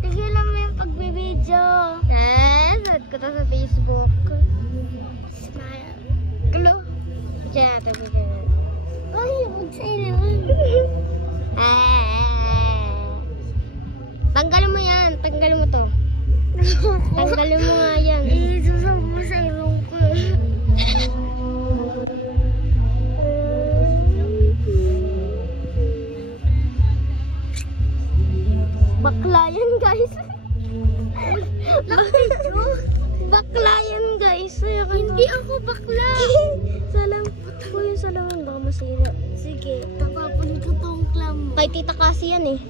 Tigilan mo yung pagbibidyo. Sunod ko to sa Facebook. Smile. Gulo. Diyan natin bigyan. Ay, magsay naman. Tanggalin mo yan. Tanggalin mo to. Tanggalin mo nga yan. Susab mo sa ilong ko. Bakla yan, guys. Bakla yan, guys. Hindi ako bakla. Salamat ko yung salaman. Baka masira. Sige, tatapon ko tong clam. Kay Tita Cassie yan eh.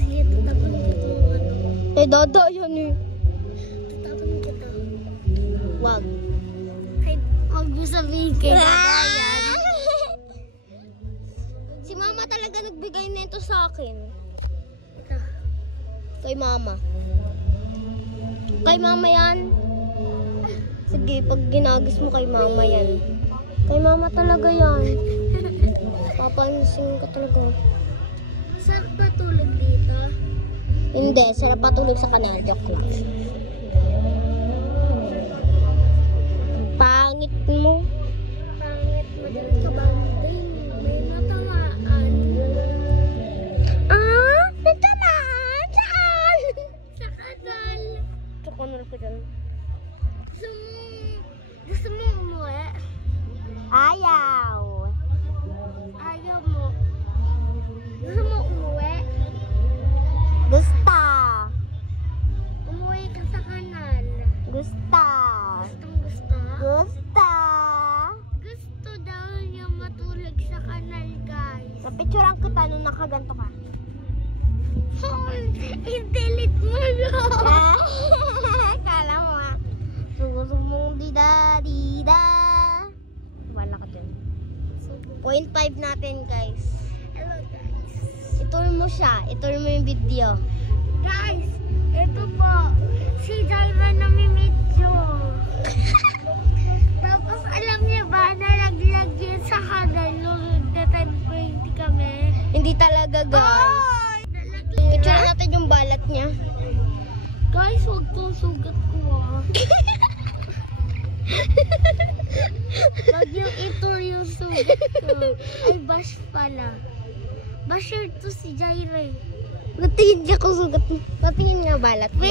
Sige, tatapon ko tong ano. Eh, dada yan eh. Tatapon ko to. Wag. Kahit huwag mo sabihin kay Dadayan. Si Mama talaga nagbigay nito sa akin. Ito. Kay Mama. Kay Mama yan. Sige, pag ginagis mo kay Mama yan. Kay Mama talaga yan. Papansin ka talaga. Saan ba tulog dito? Hindi, sarap patulog sa kanal. Joke lang. Pangit mo. Pangit mo din kabanding. May natamaan. Ah? Natamaan? Saan? Sa kanal. Sa kanal ko dyan. Gusto mo umuwi? Ayaw. Ayaw mo. Gusto mo umuwi? Gusta. Umuwi ka sa kanal. Gusta. Gustong gusto? Gusta. Gusto daw niya matulog sa kanal, guys. Napicturean kita nung nakaganto ka. I-delete mo na. Kala mo ah. Suso mong dida-dida. Wala ka dyan. 0.5 natin, guys. Hello, guys. Ituloy mo siya. Ituloy mo yung video. Guys, ito po. Si Jalma namimidyo. Tapos alam niya ba, nalaglag yun sa kanal nung nagta-10-20 kami. Hindi talaga, guys. Nalaglag. Picture natin yung balat niya. Guys, huwag tong sugat ko ah. Wag yung itur yung sugat ko. Ay, bash pala. Basher to si Jaire. Natingin niya kung sugat mo. Natingin nga balat mo.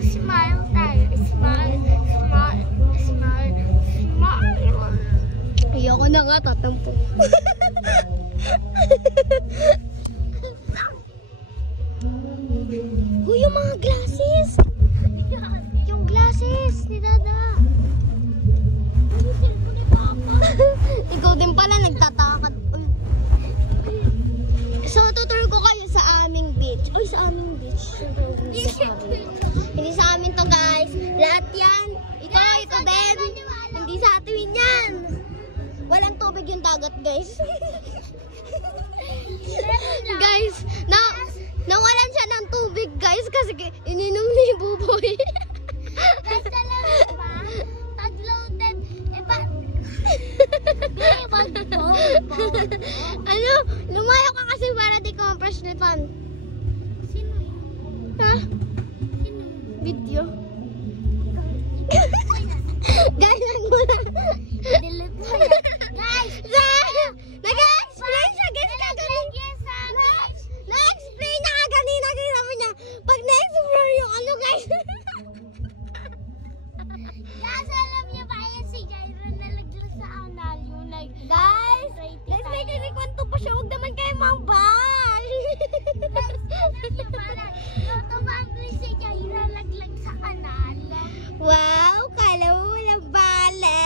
Smile tayo. Smile. Smile. Smile. Smile. Ayoko na nga, tatampo. Uy, yung mga glasses! Yung glasses ni Dada. Ano cellphone ni Papa? Ikaw din pala, nagtatakad. So, tuturo ko kayo sa aming beach. Uy, sa aming beach. Hindi sa amin to, guys. Lahat yan. Ito din. Hindi sa atin yan. Walang tubig yung dagat, guys. Guys, nawalan siya ng tubig, guys, kasi ininom ni Buboy. Guys, alam mo ba? Pag loaded, Ano? Lumayo ka kasi para di compress ni Pan. Sino? Ha? Sino? Video. Guys, nagmula. Delete mo yan. Guys! Nag-explain siya, guys, kagaling. Na-explain na kaganina, kinama niya. Pag na-explore yung ano, guys. Guys, alam niyo ba yan si Jairo nalaglag sa anal yung Guys, may kinikwento pa siya. Huwag naman kayo mambal. Guys, alam niyo ba na tumambling si Jairo nalaglag sa kanal? Wow, kala mo walang bala.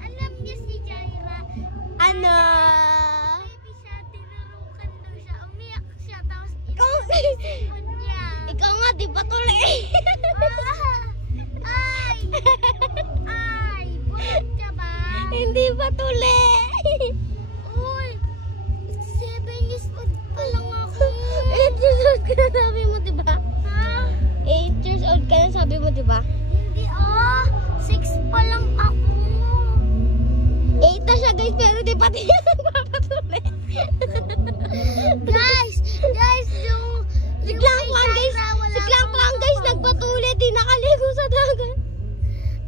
Alam niyo si Jairo. Ano? Baby siya, tinurukan daw siya. Umiyak siya, tapos Ikaw, inipon niya. ikaw nga, di ba tuloy? Ay! Ay! Bulat ka ba? Hindi ba tuloy? Uy! 7 years old pa lang ako. Eh, susunod ka na sabi mo, di ba? Ha? sabi mo, di ba? Hindi, 6 pa lang ako. 8 na siya, guys, pero di pati yan nagpapatuloy. Guys, yung Siglang may pang, guys. Jaira, wala Siglang pang pang, guys, ako. nagpatuloy. Di nakaligo sa dagat.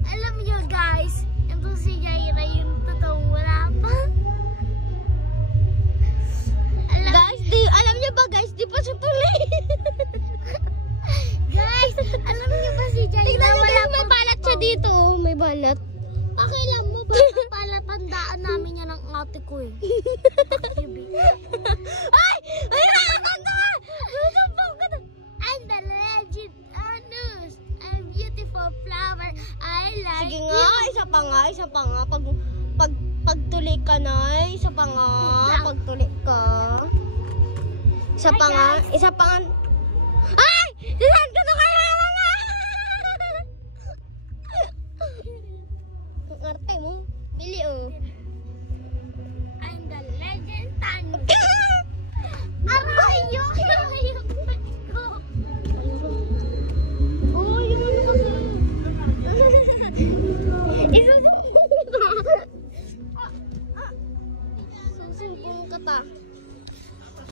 Alam niyo, guys, ito si Jaira, yung totoong wala pa. Guys, alam niyo ba, guys, di pa siya tuloy. Guys, alam niyo ba si Jaira, Tignan niyo, wala guys, may pang balat siya dito. Oh, may balat. Pakialam mo ba? Palatandaan namin yan ng ate ko eh. Ay! Ay, nakakanta ka! I'm the legend Ernest. I'm beautiful flower. I like Sige you. nga, isa pa nga. Pagtulik ka na, isa pa nga. Pagtulik ka. Isa pa nga.